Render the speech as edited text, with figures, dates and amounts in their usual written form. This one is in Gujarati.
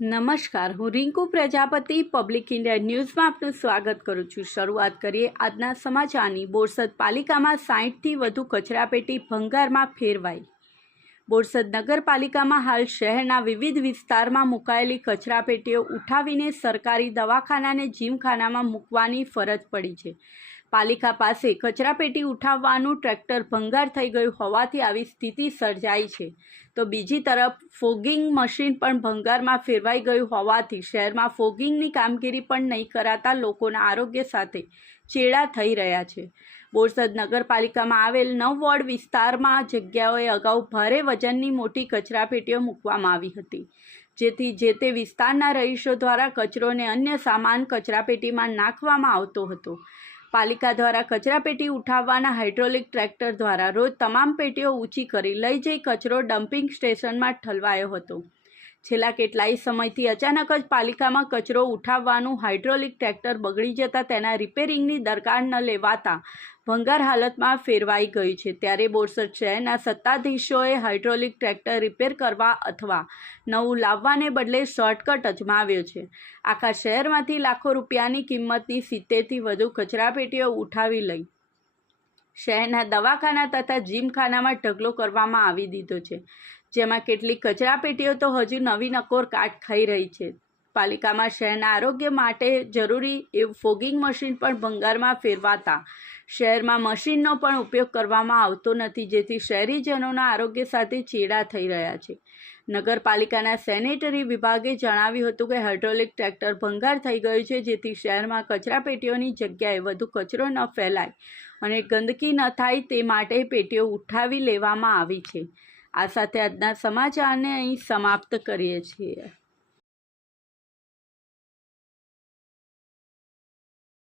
નમસ્કાર, હું રિંકુ પ્રજાપતિ પબ્લિક ઇન્ડિયા ન્યૂઝમાં આપનું સ્વાગત કરું છું। શરૂઆત કરીએ આજના સમાચારની। બોરસદ પાલિકામાં 60થી વધુ કચરાપેટી ભંગારમાં ફેરવાઈ। બોરસદ નગરપાલિકામાં હાલ શહેરના વિવિધ વિસ્તારમાં મુકાયેલી કચરાપેટીઓ ઉઠાવીને સરકારી દવાખાના અને જીમખાનામાં મૂકવાની ફરજ પડી છે। પાલિકા પાસે કચરાપેટી ઉઠાવવાનું ટ્રેક્ટર ભંગાર થઈ ગયું હોવાથી આવી સ્થિતિ સર્જાઈ છે, તો બીજી તરફ ફોગિંગ મશીન પણ ભંગારમાં ફેરવાઈ ગયું હોવાથી શહેરમાં ફોગિંગની કામગીરી પણ નહીં કરાતા લોકોના આરોગ્ય સાથે ચેડા થઈ રહ્યા છે। બોરસદ નગરપાલિકામાં આવેલ 9 વોર્ડ વિસ્તારમાં જગ્યાઓએ અગાઉ ભારે વજનની મોટી કચરાપેટીઓ મૂકવામાં આવી હતી, જેથી જે તે વિસ્તારના રહીશો દ્વારા કચરો અને અન્ય સામાન કચરાપેટીમાં નાખવામાં આવતો હતો। પાલિકા દ્વારા કચરાપેટી ઉઠાવવાના હાઇડ્રોલિક ટ્રેક્ટર દ્વારા રોજ તમામ પેટીઓ ઊંચી કરી લઈ જઈ કચરો ડમ્પિંગ સ્ટેશનમાં ઠલવાયો હતો। છેલ્લા કેટલાય સમયથી અચાનક જ પાલિકામાં કચરો ઉઠાવવાનું હાઇડ્રોલિક ટ્રેક્ટર બગડી જતાં તેના રિપેરિંગની દરકાર ન લેવાતા ભંગાર હાલતમાં ફેરવાઈ ગયું છે। ત્યારે બોરસદ શહેરના સત્તાધીશોએ હાઇડ્રોલિક ટ્રેક્ટર રિપેર કરવા અથવા નવું લાવવાને બદલે શોર્ટકટ અજમાવ્યો છે। આખા શહેરમાંથી લાખો રૂપિયાની કિંમતની 70થી વધુ કચરાપેટીઓ ઉઠાવી લઈ શહેરના દવાખાના તથા જીમખાનામાં ઢગલો કરવામાં આવી દીધો છે, જેમાં કેટલીક કચરાપેટીઓ તો હજુ નવી નકોર કાટ ખાઈ રહી છે। પાલિકામાં શહેરના આરોગ્ય માટે જરૂરી એવું ફોગિંગ મશીન પણ ભંગારમાં ફેરવાતા શહેરમાં મશીનનો પણ ઉપયોગ કરવામાં આવતો નથી, જેથી શહેરીજનોના આરોગ્ય સાથે ચેડા થઈ રહ્યા છે। નગરપાલિકાના સેનેટરી વિભાગે જણાવ્યું હતું કે હાઇડ્રોલિક ટ્રેક્ટર ભંગાર થઈ ગયું છે, જેથી શહેરમાં કચરાપેટીઓની જગ્યાએ વધુ કચરો ન ફેલાય અને ગંદકી ન થાય તે માટે પેટીઓ ઉઠાવી લેવામાં આવી છે। આ સાથે આજના સમાચારને અહીં સમાપ્ત કરીએ છીએ।